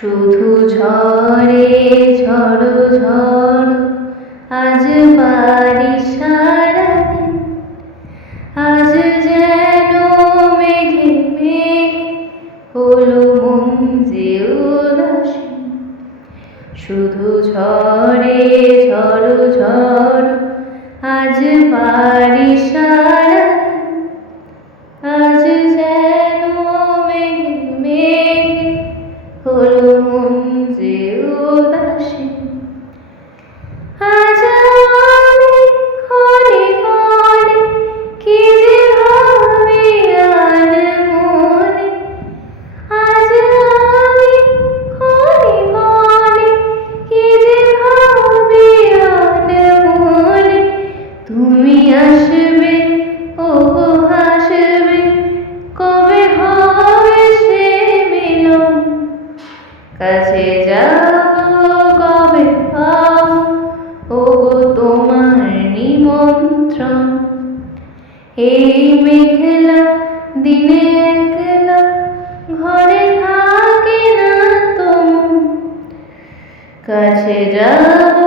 শুধু ঝড়ে ঝড়ো ঝড়ো আজ বারিশ সারাদিন, আজ যেন মেঘে মেঘে হলো মন যে উদাসীন। শুধু ঝড়ে ঝড়ো ঝড়ো আজ বারিশ সারাদিন, আজ যেন মেঘে মেঘে হলো মন যে উদাসীন। আজ আমি ক্ষণে ক্ষণে কি যে ভাবি আনমনে, আজ আমি ক্ষণে ক্ষণে কি যে ভাবি আনমনে। তুমি আসবে ওগো হাসবে, কবে হবে সে মিলন। কাছে যাব কবে পাব ওগো তোমার নিমন্ত্রণ। এই মেঘলা দিনে একলা ঘরে থাকে না তো মন। কাছে যাব